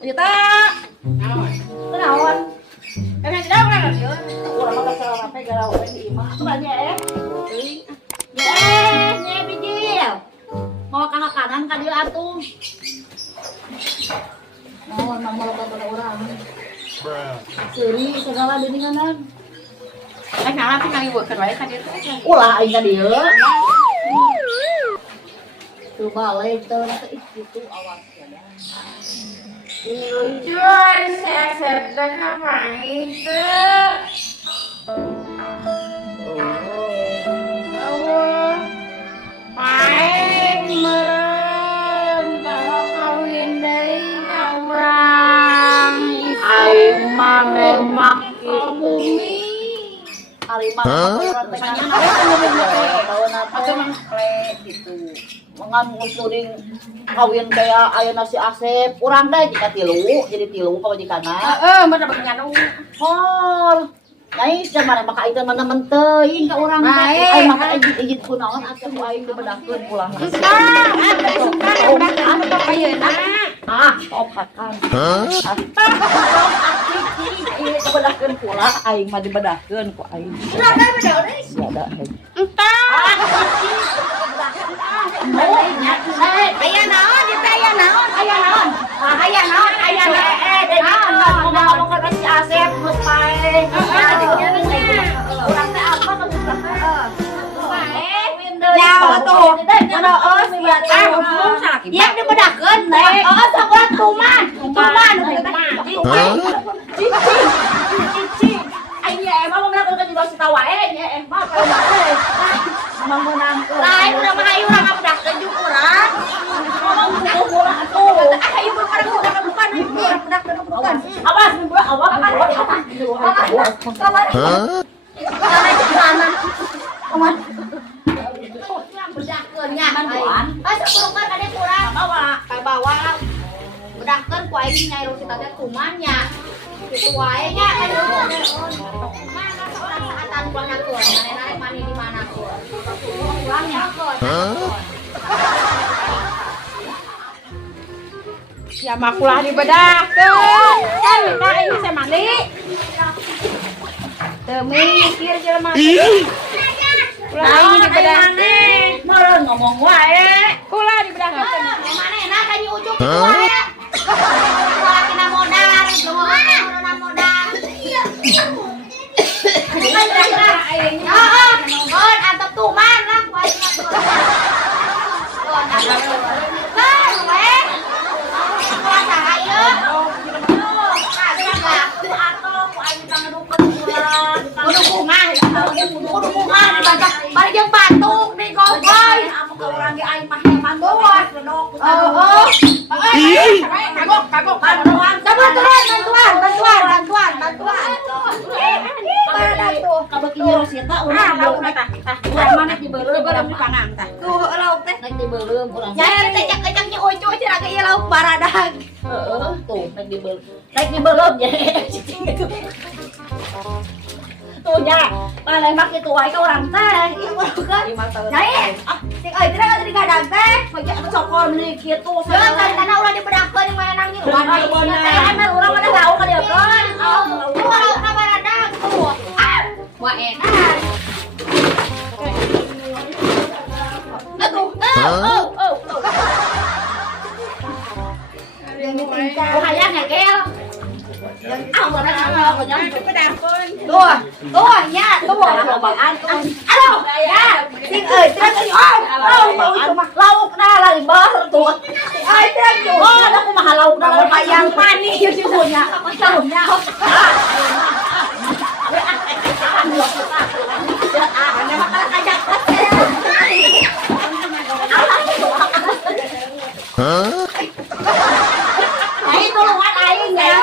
Kita kenaon. Kan tidak kan dia. Urang mah salah apa galau di imah. Banyak Nye bijil. Mau ke kanan ka dieu atuh. Mau mau pada orang. Seuri segala deninganan. Nyala sih kali buat kerja kan dia tuh. Ulah aing ka dieu. Tuh balik tuh nanti itu awas ya. Jujur saya sedang apa itu? Paling meren kalau kawin dari orang. Aing mah memang Bumi. Alimah Misalnya tahun atau gitu mengan ngusuring kawin kayak ayeuna si Asep urang deh jika tilu jadi tilu pamajikana bener bener hol nyai teh mana maka itu mana menteuing ka urang teh aya maka izin kunaon atuh aing dibedahkeun pulang obatkan dibedahkeun pula aing mah dibedahkeun ku aing ada Ayah naon, ayah naon, ayah naon, ayah naon, ayah naon, ngomong kata si Asep pae urang teh apa kan nyawa tuh, terus biar yang dibedahkeun teh, sakuran tuman, cici, ayo emang mau melakukan juga si tawa emang kalau emang menang lain udah mah ayo urang bedahkeun jeung urang, ngomong urang atuh, ayo bukan bedahkeun bukan, awas awas bedahkeunnya sakurukan kade kurang bawa bedahkeun ku aing nyai Rosita teh kumannya kitu wae nya anu mana seorang saatan pulang atuh manehna mani di mana tuh pulangnya ya makulah dibedahkeun kan minta aing teh mandi teu mikir jelema Lain dibedahkeun. meureun ngomong wae Kula dibedahkeun. Manehna ka nyi ujuk kitu wae. Lalakina modal, belum modal. Iya. Kira-kira aing. Heeh. Ngon antep tuman lah ku aing mah. Kan we. Kuasa hayu. Kudu bunga dibaca bari jeung batuk di gogoy amun ka urang ge aing mah heman bos kagok bantuan kabeki Rosita urang urang maneh dibeureum urang dipangan tah tuh lauk teh nek dibeureum urang nyai teh cek nya ucu cenah ge lauk baradag heeh tuh nek dibeureum nya cicing itu tuh nya maneh mah kitu wae ka urang teh ieu kan nyai cek euy teh ka digadang teh cokol meuli kitu Jangan kali karena ulah dibedahkeun yang mana nangis emang urang mana tahu ka dieu kan urang ka baradag tuh wah enak Hayang ya Kel. Tuh, nya, tuh, cobaan tuh. Aduh, ya. Sing euy, terus lauk na lari bar tuh ai terus oh ada kumaha lauk na lari hayang mani punya sarumnya ai tolongan aing ya.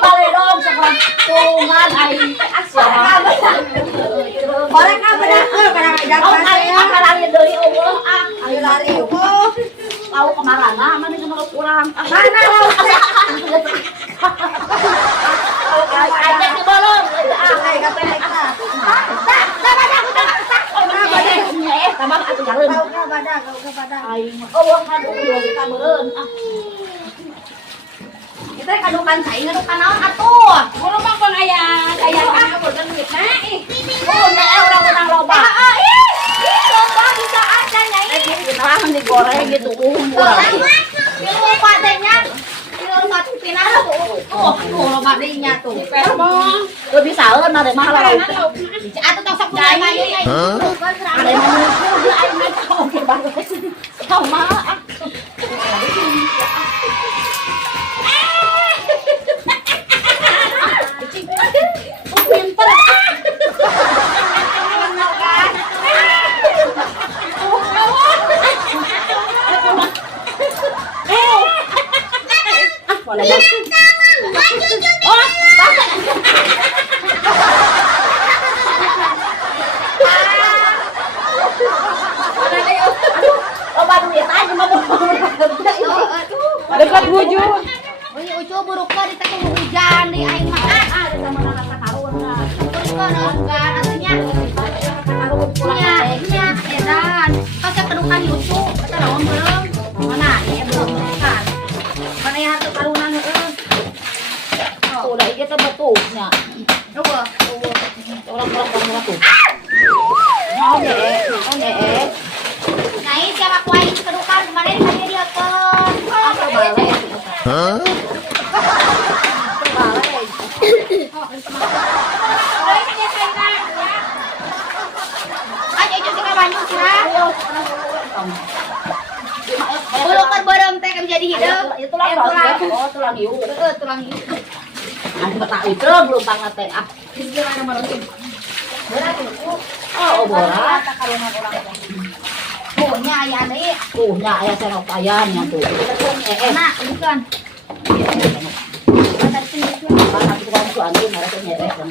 Baledong sekolah tungan aing Orang ka bedah kadang ajak aing lari deui eueuh ayo lari eueuh. lauk kemarana mana geus kurang Mana lauk teh? aja di bolong Ai kapelek tah. tambah atuh jareun Kau ka badag. aing eueuh aduh kita meureun Kita kadukan saing kadukan naon atuh. Kalau bang kon ayah kan boten duit na Oh, nek orang menang loba. Lomba bisa ada nyai. Kita digoreng gitu murah. Lupa teh nya. Lupa tuh pinah tuh. Tuh loba deui nya tuh. permong Lebih saeun ada mah lah. Atuh tong sok nyai nyai. Ada mah juga aing mah oke banget. Sama. Pinter. Boleh ya? Oh, obat duit aja mah dekat wujud Ucu burukna di teh hujan di aing mah. ada sama anak taruhan. Burukna kan atunya. Nya, nya edan. Pas kedukan lucu, eta naon belum? Mana ya belum kan. Mana ya harta karunan heeh. Tuh udah kita betulnya. Coba. Orang tuh. Oh deh. Nyai siapa kuai kedukan kemarin tadi dia ke apa balai. Ayo cuci ke banyu curah. Belum kan bareng teh kan jadi hidup. Itu lah. Oh, tulang hiu. Tulang hiu. Anu tak itu belum banget teh. Ah. Oh, borak. Punya ayah nih. Nya aya senok ayahnya tuh. Enak, bukan. Mana tukang suami mereka nyerek kan.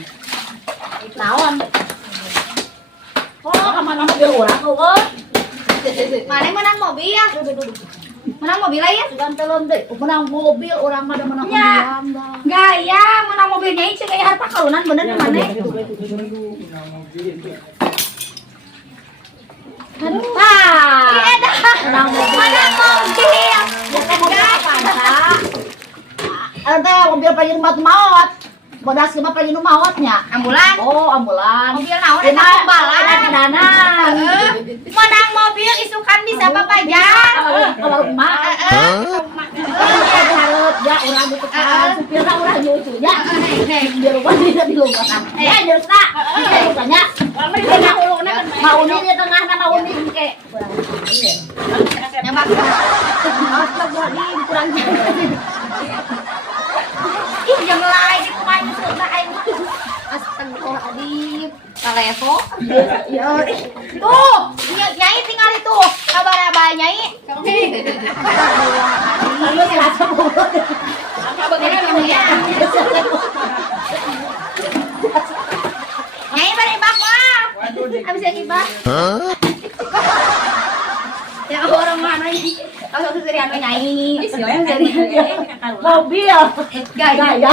Naon? Oh, mana mobil orang tuh, Mana menang mobil ya? Menang mobil ya? Sugan telon deh. Menang mobil orang mah menang Ya. Gaya menang mobilnya ini kayak harta karunan bener di mana? Aduh. Iya dah. Menang mobil. Menang mobil. Bukan mobil apa, ada mobil paling maut. Bodas ke paling mautnya. Ambulan. Oh, ambulan. Mobil naon Dina eta pembalap. ada dana. Menang mobil isukan bisa papajar. Kalau emak, harus ya urang gitu kan. Supirna urang nyucunya. Di rumah di rumah. Ya jelas tak. Tanya. Mau ini di tengah mau ini ke. Nembak. Astagfirullahaladzim kurang. Ih, yang lain itu main surga aing. Astagfirullahaladzim. Telepo. Ya. Tuh, nyai tinggal itu. Kabar apa nyai? Lalu rasa mulut. Nyai balik bak mah. Habis lagi bak. Ya orang mana ini? Kalau itu dari anu nyai. Mobil. Gaya.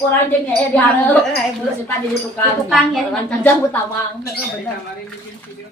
Kurang jengnya di hareup. Terus tadi di tukang. Tukang ya. Dengan canjang utamang. beli kamarin bikin video